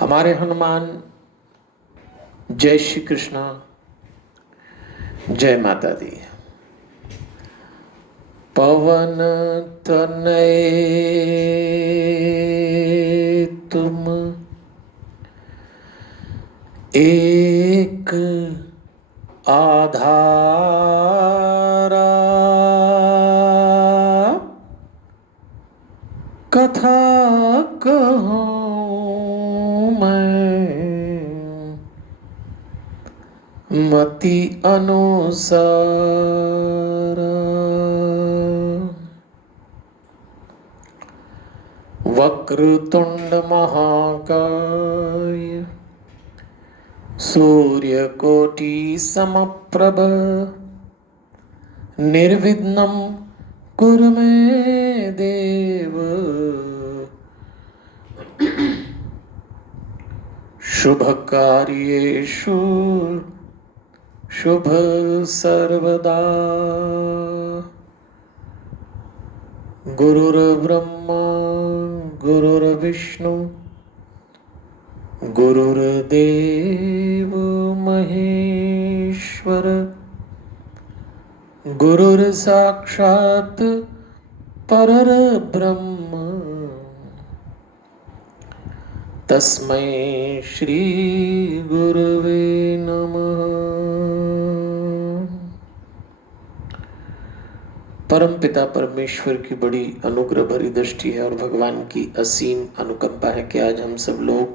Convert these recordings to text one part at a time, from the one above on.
हमारे हनुमान, जय श्री कृष्णा, जय माता दी। पवन तनय तुम एक आधारा, कथा कहूँ मैं मति अनुसार। वक्रतुंड महाकाय, सूर्यकोटि समप्रभ, निर्विघ्नं कुरु मे देव। शुभ कार्येषु शुभ सर्वदा। गुरुर्ब्रह्मा गुरुर्विष्णु गुरुर्देव महेश्वर, गुरुर्साक्षात् परब्रह्म, तस्मै श्री गुरुवे नमः। परम पिता परमेश्वर की बड़ी अनुग्रह भरी दृष्टि है और भगवान की असीम अनुकंपा है कि आज हम सब लोग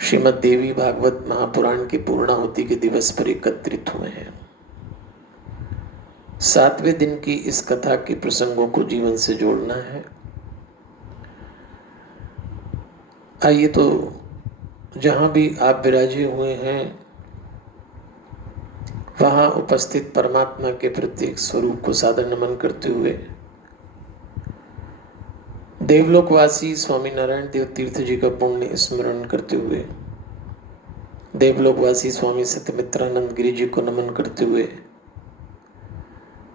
श्रीमद् देवी भागवत महापुराण की पूर्णाहुति के दिवस पर एकत्रित हुए हैं। 7वें दिन की इस कथा के प्रसंगों को जीवन से जोड़ना है। आइए तो जहां भी आप विराजे हुए हैं वहां उपस्थित परमात्मा के प्रत्येक स्वरूप को सादर नमन करते हुए देवलोकवासी स्वामी नारायण देव तीर्थ जी का पुण्य स्मरण करते हुए देवलोकवासी स्वामी सत्यमित्रानंद गिरि जी को नमन करते हुए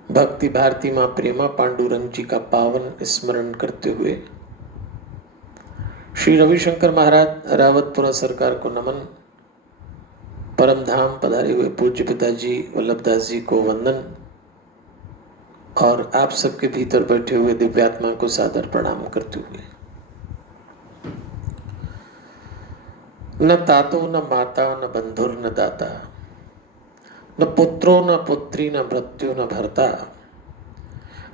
भक्ति भारती मां प्रेमा पांडुरंग जी का पावन स्मरण करते हुए श्री रविशंकर महाराज रावतपुरा सरकार को नमन, परम धाम पधारे हुए पूज्य पिताजी वल्लभदास जी को वंदन और आप सबके भीतर बैठे हुए दिव्यात्मा को सादर प्रणाम करते हुए न तातो न माता न बंधुर न दाता, न पुत्रो न पुत्री न भृत्यो न भर्ता,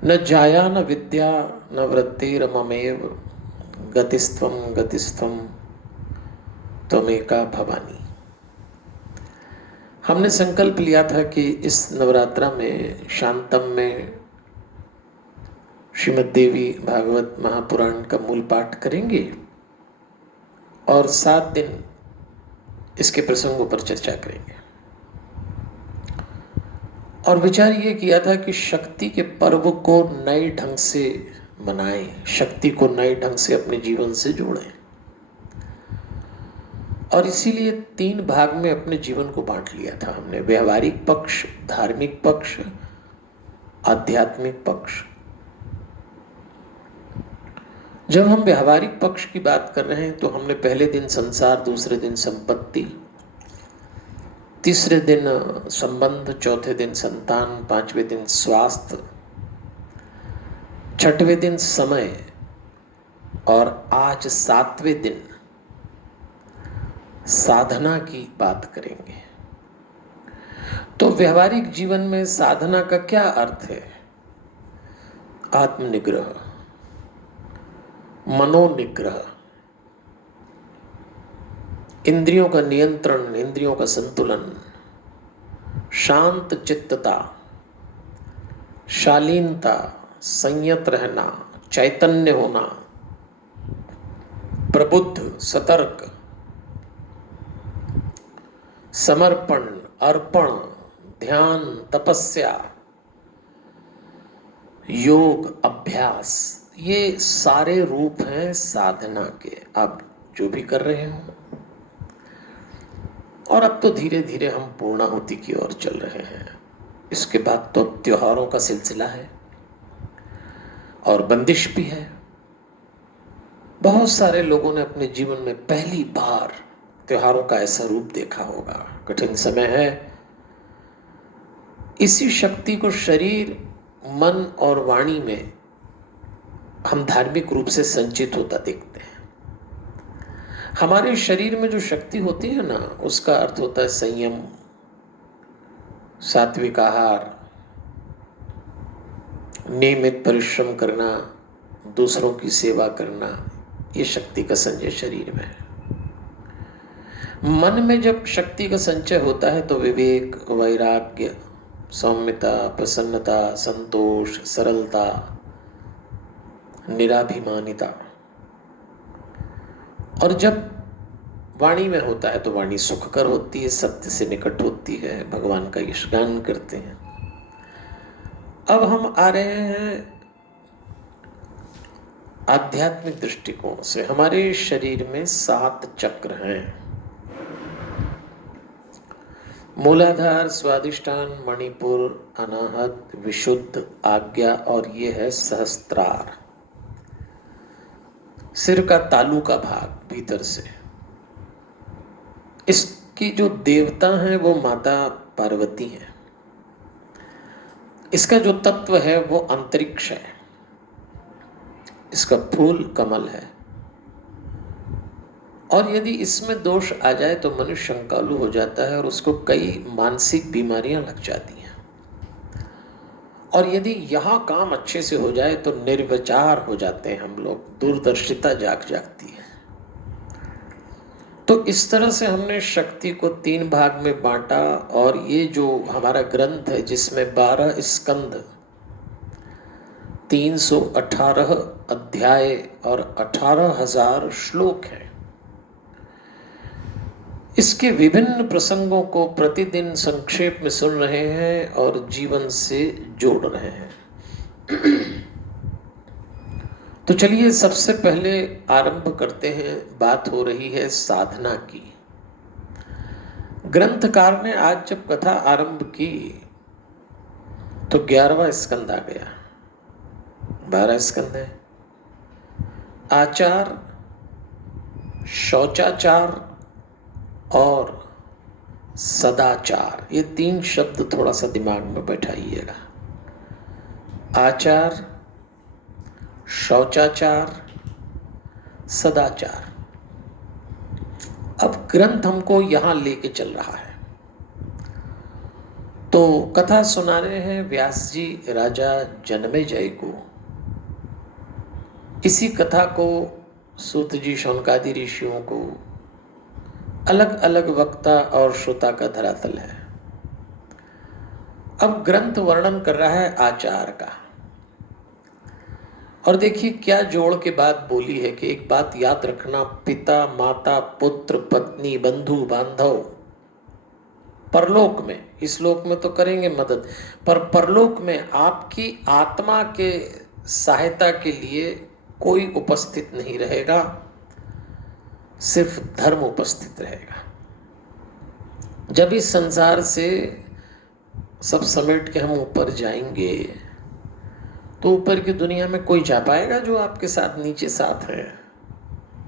न जाया न विद्या न वृत्तिरममेव, गतिस्त्वं गतिस्त्वं त्वमेका भवानी। हमने संकल्प लिया था कि इस नवरात्रा में शांतम में श्रीमद् देवी भागवत महापुराण का मूल पाठ करेंगे और 7 दिन इसके प्रसंगों पर चर्चा करेंगे। और विचार ये किया था कि शक्ति के पर्व को नए ढंग से मनाएं, शक्ति को नए ढंग से अपने जीवन से जोड़ें और इसीलिए 3 भाग में अपने जीवन को बांट लिया था हमने। व्यवहारिक पक्ष, धार्मिक पक्ष, आध्यात्मिक पक्ष। जब हम व्यवहारिक पक्ष की बात कर रहे हैं तो हमने पहले दिन संसार, दूसरे दिन संपत्ति, तीसरे दिन संबंध, चौथे दिन संतान, 5वें दिन स्वास्थ्य, 6वें दिन समय और आज 7वें दिन साधना की बात करेंगे। तो व्यवहारिक जीवन में साधना का क्या अर्थ है? आत्मनिग्रह, मनोनिग्रह, इंद्रियों का नियंत्रण, इंद्रियों का संतुलन, शांत चित्तता, शालीनता, संयत रहना, चैतन्य होना, प्रबुद्ध, सतर्क, समर्पण, अर्पण, ध्यान, तपस्या, योग, अभ्यास, ये सारे रूप हैं साधना के। आप जो भी कर रहे हो और अब तो धीरे धीरे हम पूर्णाहुति की ओर चल रहे हैं। इसके बाद तो त्योहारों का सिलसिला है और बंदिश भी है। बहुत सारे लोगों ने अपने जीवन में पहली बार त्योहारों का ऐसा रूप देखा होगा। कठिन समय है, इसी शक्ति को शरीर, मन और वाणी में हम धार्मिक रूप से संचित होता देखते हैं। हमारे शरीर में जो शक्ति होती है ना, उसका अर्थ होता है संयम, सात्विक आहार, नियमित परिश्रम करना, दूसरों की सेवा करना। ये शक्ति का संचय शरीर में है। मन में जब शक्ति का संचय होता है तो विवेक, वैराग्य, सौम्यता, प्रसन्नता, संतोष, सरलता, निराभिमानिता। और जब वाणी में होता है तो वाणी सुखकर होती है, सत्य से निकट होती है, भगवान का यश गान करते हैं। अब हम आ रहे हैं आध्यात्मिक दृष्टिकोण से। हमारे शरीर में 7 चक्र हैं। मूलाधार, स्वादिष्ठान, मणिपुर, अनाहत, विशुद्ध, आज्ञा और ये है सहस्त्रार, सिर का तालू का भाग भीतर से। इसकी जो देवता हैं वो माता पार्वती हैं। इसका जो तत्व है वो अंतरिक्ष है। इसका फूल कमल है। और यदि इसमें दोष आ जाए तो मनुष्य शंकालु हो जाता है और उसको कई मानसिक बीमारियां लग जाती हैं। और यदि यहाँ काम अच्छे से हो जाए तो निर्विचार हो जाते हैं हम लोग, दूरदर्शिता जाग जाती है। तो इस तरह से हमने शक्ति को 3 भाग में बांटा। और ये जो हमारा ग्रंथ है जिसमें 12 स्कंद, 318 अध्याय और 18,000 श्लोक हैं, इसके विभिन्न प्रसंगों को प्रतिदिन संक्षेप में सुन रहे हैं और जीवन से जोड़ रहे हैं। तो चलिए सबसे पहले आरंभ करते हैं। बात हो रही है साधना की। ग्रंथकार ने आज जब कथा आरंभ की तो 11वां स्कंद आ गया। 12 स्कंद है। आचार, शौचाचार और सदाचार, ये 3 शब्द थोड़ा सा दिमाग में बैठाइएगा। आचार, शौचाचार, सदाचार। अब ग्रंथ हमको यहां लेके चल रहा है। तो कथा सुना रहे हैं व्यास जी राजा जन्मेजय को। इसी कथा को सूत जी, शौनकादि ऋषियों को, अलग अलग वक्ता और श्रोता का धरातल है। अब ग्रंथ वर्णन कर रहा है आचार का। और देखिए क्या जोड़ के बात बोली है कि एक बात याद रखना, पिता, माता, पुत्र, पत्नी, बंधु, बांधव परलोक में, इस लोक में तो करेंगे मदद, पर परलोक में आपकी आत्मा के सहायता के लिए कोई उपस्थित नहीं रहेगा, सिर्फ धर्म उपस्थित रहेगा। जब इस संसार से सब समेट के हम ऊपर जाएंगे तो ऊपर की दुनिया में कोई जा पाएगा जो आपके साथ नीचे साथ है?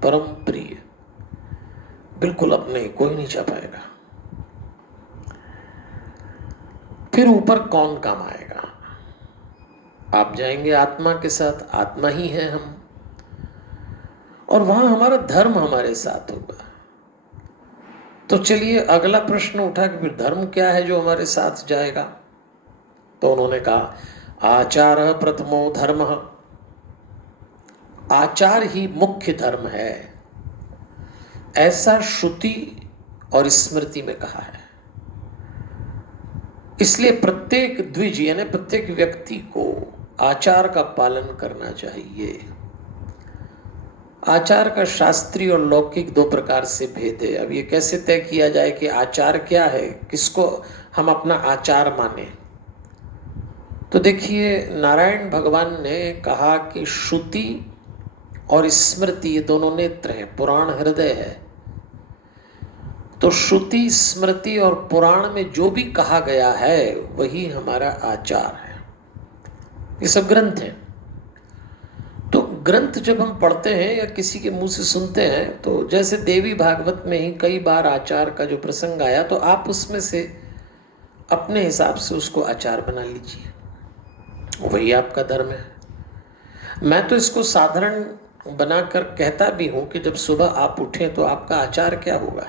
परम प्रिय, बिल्कुल अपने कोई नहीं जा पाएगा। फिर ऊपर कौन काम आएगा? आप जाएंगे आत्मा के साथ, आत्मा ही है हम, और वहां हमारा धर्म हमारे साथ होगा। तो चलिए अगला प्रश्न उठा कि फिर धर्म क्या है जो हमारे साथ जाएगा? तो उन्होंने कहा आचार प्रथमो धर्म, आचार ही मुख्य धर्म है, ऐसा श्रुति और स्मृति में कहा है। इसलिए प्रत्येक द्विज यानी प्रत्येक व्यक्ति को आचार का पालन करना चाहिए। आचार का शास्त्रीय और लौकिक 2 प्रकार से भेद है। अब ये कैसे तय किया जाए कि आचार क्या है, किसको हम अपना आचार माने? तो देखिए नारायण भगवान ने कहा कि श्रुति और स्मृति ये दोनों नेत्र हैं, पुराण हृदय है। तो श्रुति, स्मृति और पुराण में जो भी कहा गया है वही हमारा आचार है। ये सब ग्रंथ हैं। तो ग्रंथ जब हम पढ़ते हैं या किसी के मुंह से सुनते हैं, तो जैसे देवी भागवत में ही कई बार आचार का जो प्रसंग आया, तो आप उसमें से अपने हिसाब से उसको आचार बना लीजिए, वही आपका धर्म है। मैं तो इसको साधारण बनाकर कहता भी हूं कि जब सुबह आप उठें तो आपका आचार क्या होगा।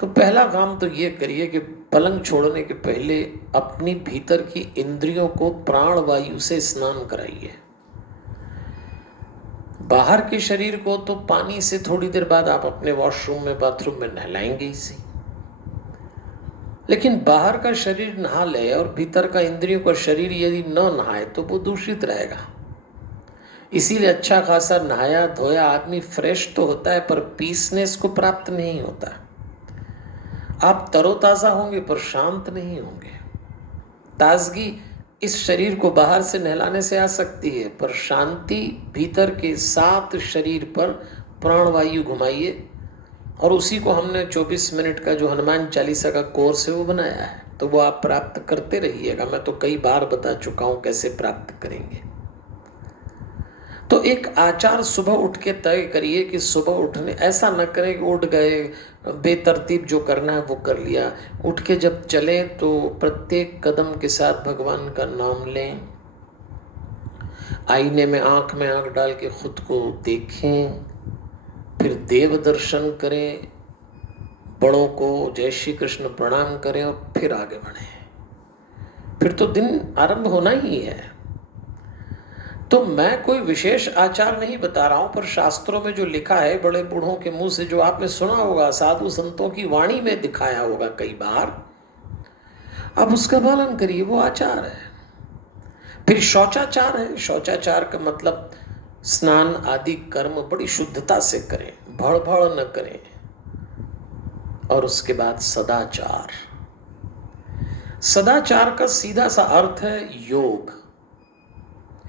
तो पहला काम तो ये करिए कि पलंग छोड़ने के पहले अपनी भीतर की इंद्रियों को प्राण वायु से स्नान कराइए। बाहर के शरीर को तो पानी से थोड़ी देर बाद आप अपने वॉशरूम में बाथरूम में नहलाएंगे ही सही, लेकिन बाहर का शरीर नहा ले और भीतर का इंद्रियों का शरीर यदि न नहाए तो वो दूषित रहेगा। इसीलिए अच्छा खासा नहाया धोया आदमी फ्रेश तो होता है, पर पीसनेस को प्राप्त नहीं होता। आप तरोताजा होंगे पर शांत नहीं होंगे। ताजगी इस शरीर को बाहर से नहलाने से आ सकती है, पर शांति भीतर के 7 शरीर पर प्राणवायु घुमाइए, और उसी को हमने 24 मिनट का जो हनुमान चालीसा का कोर्स है वो बनाया है, तो वो आप प्राप्त करते रहिएगा। मैं तो कई बार बता चुका हूं कैसे प्राप्त करेंगे। तो एक आचार सुबह उठ के तय करिए कि सुबह उठने, ऐसा न करें कि उठ गए बेतरतीब जो करना है वो कर लिया। उठ के जब चले तो प्रत्येक कदम के साथ भगवान का नाम लें, आईने में आंख डाल के खुद को देखें, फिर देव दर्शन करें, बड़ों को जय श्री कृष्ण प्रणाम करें और फिर आगे बढ़ें। फिर तो दिन आरंभ होना ही है। तो मैं कोई विशेष आचार नहीं बता रहा हूं, पर शास्त्रों में जो लिखा है, बड़े बूढ़ों के मुंह से जो आपने सुना होगा, साधु संतों की वाणी में दिखाया होगा कई बार, अब उसका पालन करिए, वो आचार है। फिर शौचाचार है। शौचाचार का मतलब स्नान आदि कर्म बड़ी शुद्धता से करें, भड़ न करें। और उसके बाद सदाचार। सदाचार का सीधा सा अर्थ है योग।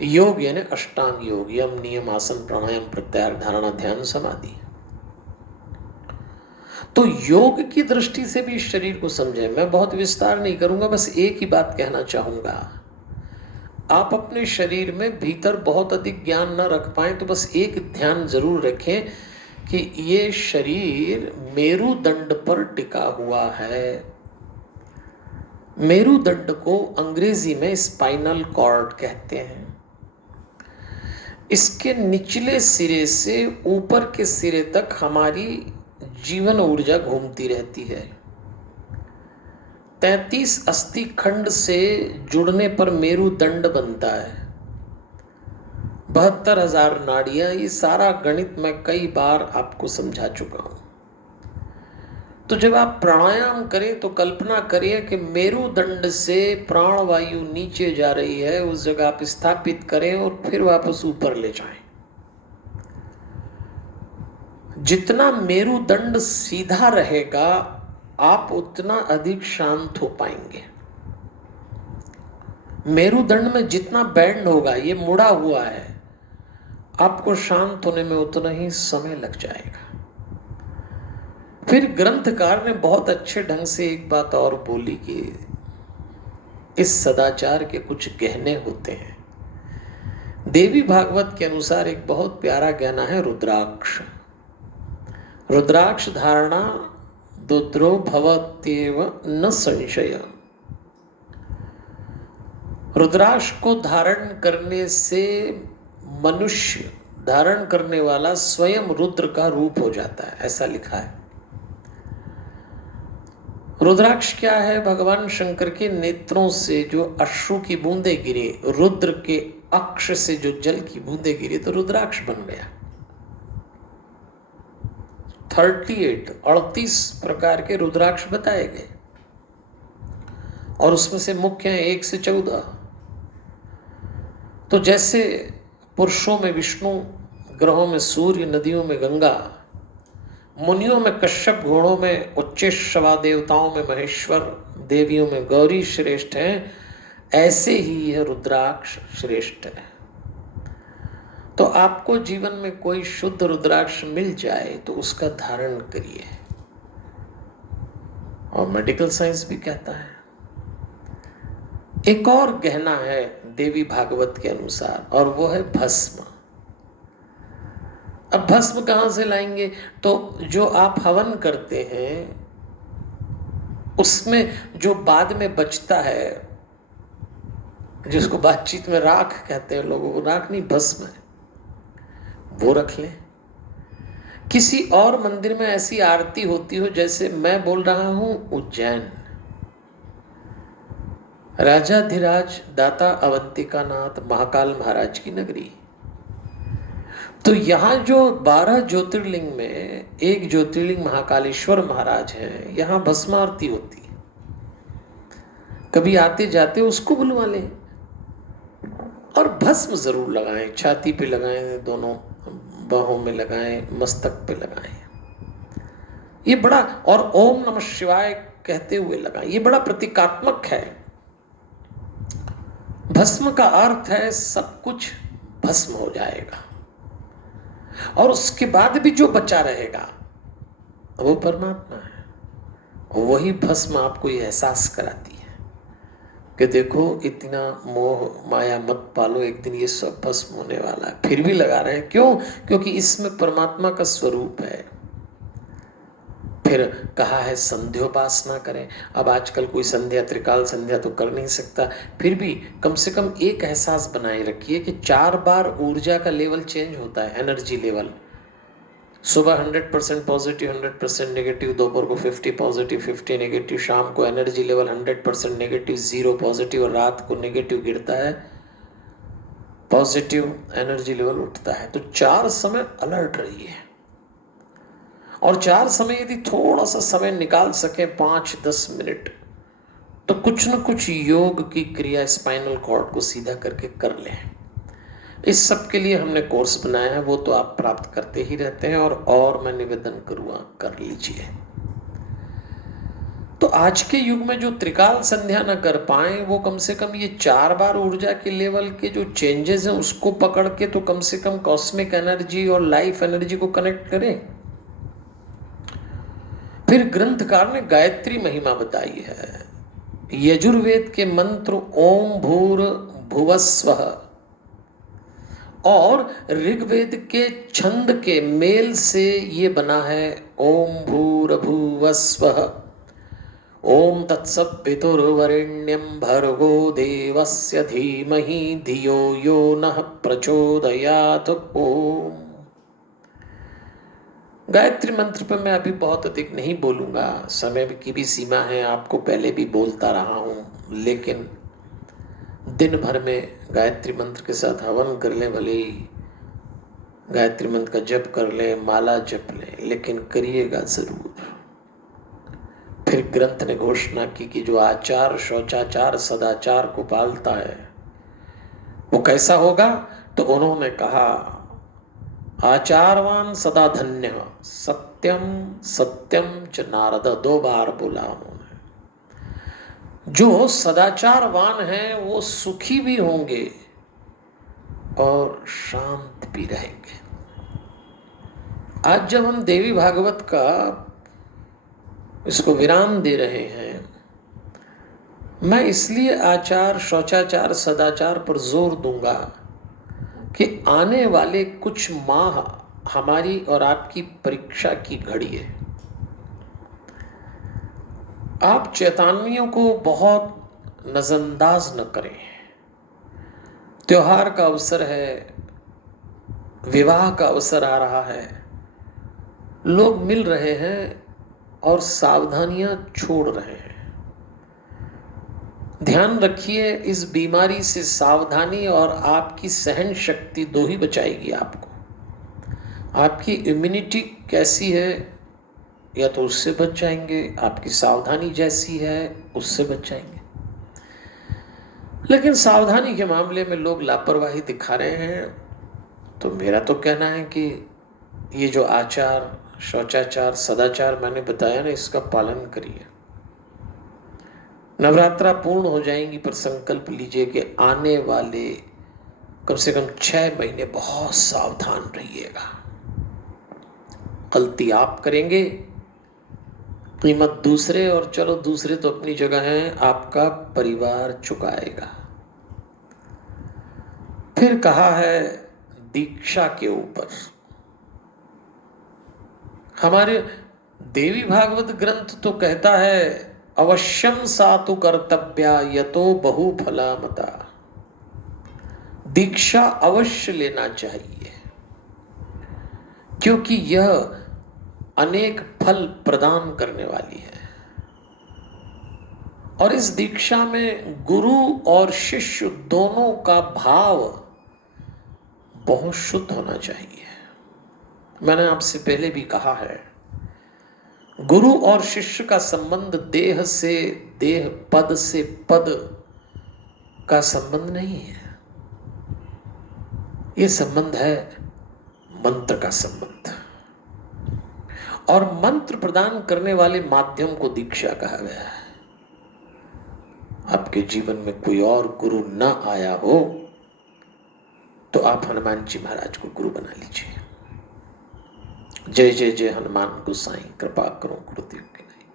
योग यानी अष्टांग योग, यम नियम आसन प्राणायाम प्रत्याहार धारणा ध्यान समाधि। तो योग की दृष्टि से भी इस शरीर को समझें। मैं बहुत विस्तार नहीं करूंगा, बस एक ही बात कहना चाहूंगा। आप अपने शरीर में भीतर बहुत अधिक ज्ञान न रख पाए तो बस एक ध्यान जरूर रखें कि ये शरीर मेरुदंड पर टिका हुआ है। मेरुदंड को अंग्रेजी में स्पाइनल कॉर्ड कहते हैं। इसके निचले सिरे से ऊपर के सिरे तक हमारी जीवन ऊर्जा घूमती रहती है। 33 अस्थि खंड से जुड़ने पर मेरुदंड बनता है। 72,000 नाड़ियां, ये सारा गणित मैं कई बार आपको समझा चुका हूं। तो जब आप प्राणायाम करें तो कल्पना करिए कि मेरुदंड से प्राणवायु नीचे जा रही है, उस जगह आप स्थापित करें और फिर वापस ऊपर ले जाएं। जितना मेरुदंड सीधा रहेगा आप उतना अधिक शांत हो पाएंगे। मेरुदंड में जितना बैंड होगा, ये मुड़ा हुआ है, आपको शांत होने में उतना ही समय लग जाएगा। फिर ग्रंथकार ने बहुत अच्छे ढंग से एक बात और बोली कि इस सदाचार के कुछ गहने होते हैं। देवी भागवत के अनुसार एक बहुत प्यारा गहना है रुद्राक्ष। रुद्राक्ष धारणा दुद्रो भवत्येव न संशय। रुद्राक्ष को धारण करने से मनुष्य, धारण करने वाला स्वयं रुद्र का रूप हो जाता है, ऐसा लिखा है। रुद्राक्ष क्या है? भगवान शंकर के नेत्रों से जो अश्रु की बूंदें गिरी, रुद्र के अक्ष से जो जल की बूंदें गिरी, तो रुद्राक्ष बन गया। 38 प्रकार के रुद्राक्ष बताए गए, और उसमें से मुख्य है 1 से 14। तो जैसे पुरुषों में विष्णु, ग्रहों में सूर्य, नदियों में गंगा, मुनियों में कश्यप, घोड़ों में उच्चेश्रवा, देवताओं में महेश्वर, देवियों में गौरी श्रेष्ठ हैं, ऐसे ही यह रुद्राक्ष श्रेष्ठ है। तो आपको जीवन में कोई शुद्ध रुद्राक्ष मिल जाए तो उसका धारण करिए। और मेडिकल साइंस भी कहता है। एक और गहना है देवी भागवत के अनुसार, और वो है भस्म। अब भस्म कहाँ से लाएंगे? तो जो आप हवन करते हैं उसमें जो बाद में बचता है, जिसको बातचीत में राख कहते हैं लोगों को, राख नहीं भस्म है, वो रख लें। किसी और मंदिर में ऐसी आरती होती हो, जैसे मैं बोल रहा हूं उज्जैन, राजाधिराज दाता अवंतिका नाथ महाकाल महाराज की नगरी, तो यहाँ जो 12 ज्योतिर्लिंग में एक ज्योतिर्लिंग महाकालेश्वर महाराज हैं, यहाँ भस्म आरती होती है। कभी आते जाते उसको बुलवा लें और भस्म जरूर लगाएं, छाती पे लगाएं, दोनों बाहों में लगाएं, मस्तक पे लगाएं। ये बड़ा, और ओम नमः शिवाय कहते हुए लगाएं, ये बड़ा प्रतीकात्मक है। भस्म का अर्थ है सब कुछ भस्म हो जाएगा और उसके बाद भी जो बचा रहेगा वो परमात्मा है। वही भस्म आपको ये एहसास कराती है कि देखो इतना मोह माया मत पालो, एक दिन ये सब भस्म होने वाला है। फिर भी लगा रहे हैं, क्यों? क्योंकि इसमें परमात्मा का स्वरूप है। फिर कहा है संध्योपासना करें। अब आजकल कोई संध्या, त्रिकाल संध्या तो कर नहीं सकता, फिर भी कम से कम एक एहसास बनाए रखिए कि 4 बार ऊर्जा का लेवल चेंज होता है, एनर्जी लेवल। सुबह 100% पॉजिटिव, 100% नेगेटिव, दोपहर को 50 पॉजिटिव, 50 नेगेटिव, शाम को एनर्जी लेवल 100% नेगेटिव, 0 पॉजिटिव, और रात को नेगेटिव गिरता है, पॉजिटिव एनर्जी लेवल उठता है। तो 4 समय अलर्ट रहिए, और 4 समय यदि थोड़ा सा समय निकाल सके, 5-10 मिनट, तो कुछ न कुछ योग की क्रिया स्पाइनल कॉर्ड को सीधा करके कर लें। इस सब के लिए हमने कोर्स बनाया है, वो तो आप प्राप्त करते ही रहते हैं, और मैं निवेदन करूँगा कर लीजिए। तो आज के युग में जो त्रिकाल संध्या न कर पाए, वो कम से कम ये 4 बार ऊर्जा के लेवल के जो चेंजेस हैं उसको पकड़ के तो कम से कम कॉस्मिक एनर्जी और लाइफ एनर्जी को कनेक्ट करें। फिर ग्रंथकार ने गायत्री महिमा बताई है। यजुर्वेद के मंत्र ओम भूर भुवस्वः और ऋग्वेद के छंद के मेल से ये बना है ओम भूर भुवस्वः ओम तत्सवितुर्वरेण्यं भर्गो देवस्य धीमहि धियो यो नः प्रचोदयात्। ओम। गायत्री मंत्र पर मैं अभी बहुत अधिक नहीं बोलूँगा, समय की भी सीमा है, आपको पहले भी बोलता रहा हूँ, लेकिन दिन भर में गायत्री मंत्र के साथ हवन कर लें, भले ही गायत्री मंत्र का जप कर लें, माला जप लें, लेकिन करिएगा ज़रूर। फिर ग्रंथ ने घोषणा की कि जो आचार शौचाचार सदाचार को पालता है वो कैसा होगा? तो उन्होंने कहा आचारवान सदा धन्य, सत्यम सत्यम च नारद, 2 बार बोला उन्होंने। जो सदाचारवान हैं वो सुखी भी होंगे और शांत भी रहेंगे। आज जब हम देवी भागवत का इसको विराम दे रहे हैं, मैं इसलिए आचार शौचाचार सदाचार पर जोर दूंगा कि आने वाले कुछ माह हमारी और आपकी परीक्षा की घड़ी है। आप चैतान्यों को बहुत नजरअंदाज न करें। त्योहार का अवसर है, विवाह का अवसर आ रहा है, लोग मिल रहे हैं और सावधानियां छोड़ रहे हैं। ध्यान रखिए, इस बीमारी से सावधानी और आपकी सहन शक्ति 2 ही बचाएगी आपको। आपकी इम्यूनिटी कैसी है, या तो उससे बच जाएंगे, आपकी सावधानी जैसी है उससे बच जाएंगे। लेकिन सावधानी के मामले में लोग लापरवाही दिखा रहे हैं। तो मेरा तो कहना है कि ये जो आचार शौचाचार सदाचार मैंने बताया ना, इसका पालन करिए। नवरात्रा पूर्ण हो जाएंगी, पर संकल्प लीजिए कि आने वाले कम से कम 6 महीने बहुत सावधान रहिएगा। गलती आप करेंगे, कीमत दूसरे, और चलो दूसरे तो अपनी जगह हैं, आपका परिवार चुकाएगा। फिर कहा है दीक्षा के ऊपर, हमारे देवी भागवत ग्रंथ तो कहता है अवश्यम सातु कर्तव्या यतो बहु फला मता, दीक्षा अवश्य लेना चाहिए क्योंकि यह अनेक फल प्रदान करने वाली है। और इस दीक्षा में गुरु और शिष्य दोनों का भाव बहुत शुद्ध होना चाहिए। मैंने आपसे पहले भी कहा है, गुरु और शिष्य का संबंध देह से देह, पद से पद का संबंध नहीं है। यह संबंध है मंत्र का संबंध, और मंत्र प्रदान करने वाले माध्यम को दीक्षा कहा गया है। आपके जीवन में कोई और गुरु न आया हो तो आप हनुमान जी महाराज को गुरु बना लीजिए। जय जय जय हनुमान गोसाई, कृपा करो गुरुदेव की नहीं।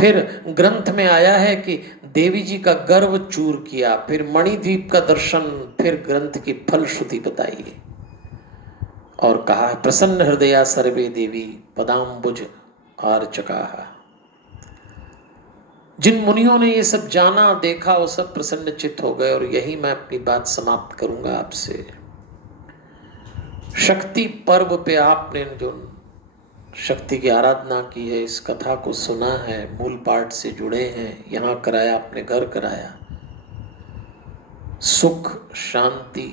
फिर ग्रंथ में आया है कि देवी जी का गर्व चूर किया, फिर मणिद्वीप का दर्शन, फिर ग्रंथ की फलश्रुति बताई और कहा प्रसन्न हृदया सर्वे देवी पदाम्बुज आर्चकाः। जिन मुनियों ने ये सब जाना देखा वो सब प्रसन्नचित्त हो गए। और यही मैं अपनी बात समाप्त करूंगा आपसे। शक्ति पर्व पे आपने जो शक्ति की आराधना की है, इस कथा को सुना है, मूल पाठ से जुड़े हैं, यहाँ कराया, अपने घर कराया, सुख शांति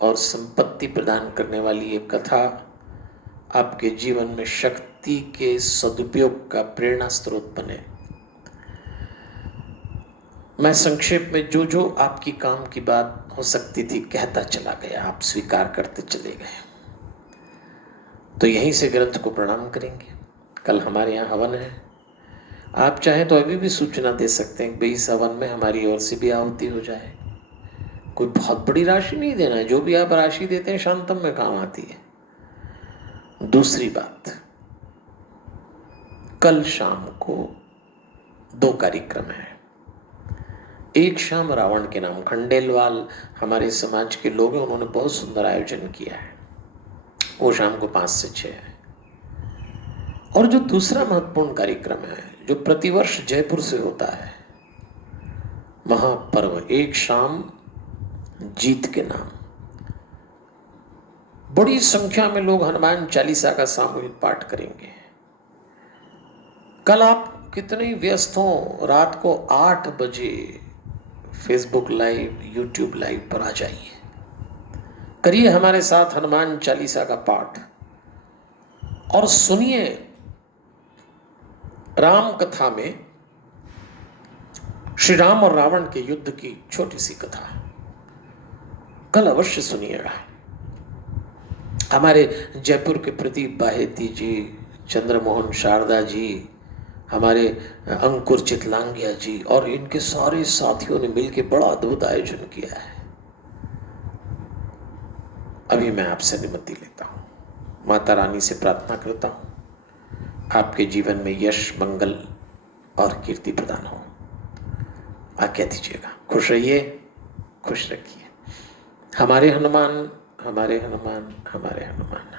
और संपत्ति प्रदान करने वाली ये कथा आपके जीवन में शक्ति के सदुपयोग का प्रेरणा स्रोत बने। मैं संक्षेप में जो जो आपकी काम की बात हो सकती थी कहता चला गया, आप स्वीकार करते चले गए। तो यहीं से ग्रंथ को प्रणाम करेंगे। कल हमारे यहाँ हवन है, आप चाहें तो अभी भी सूचना दे सकते हैं कि इस हवन में हमारी ओर से भी आहुति हो जाए। कोई बहुत बड़ी राशि नहीं देना है, जो भी आप राशि देते हैं शांतम में काम आती है। दूसरी बात, कल शाम को 2 कार्यक्रम है। एक शाम रावण के नाम, खंडेलवाल हमारे समाज के लोग हैं, उन्होंने बहुत सुंदर आयोजन किया है, वो शाम को 5 से 6 है। और जो दूसरा महत्वपूर्ण कार्यक्रम है जो प्रतिवर्ष जयपुर से होता है, महापर्व एक शाम जीत के नाम, बड़ी संख्या में लोग हनुमान चालीसा का सामूहिक पाठ करेंगे। कल आप कितने व्यस्त हो, रात को 8 बजे फेसबुक लाइव, यूट्यूब लाइव पर आ जाइए, करिए हमारे साथ हनुमान चालीसा का पाठ और सुनिए राम कथा में श्री राम और रावण के युद्ध की छोटी सी कथा। कल अवश्य सुनिएगा। हमारे जयपुर के प्रदीप बाहेती जी, चंद्रमोहन शारदा जी, हमारे अंकुर चितलांगिया जी और इनके सारे साथियों ने मिलकर बड़ा अद्भुत आयोजन किया है। अभी मैं आपसे अनुमति लेता हूं, माता रानी से प्रार्थना करता हूं आपके जीवन में यश, मंगल और कीर्ति प्रदान हो। आज्ञा दीजिएगा। खुश रहिए, खुश रखिए। हमारे हनुमान, हमारे हनुमान, हमारे हनुमान।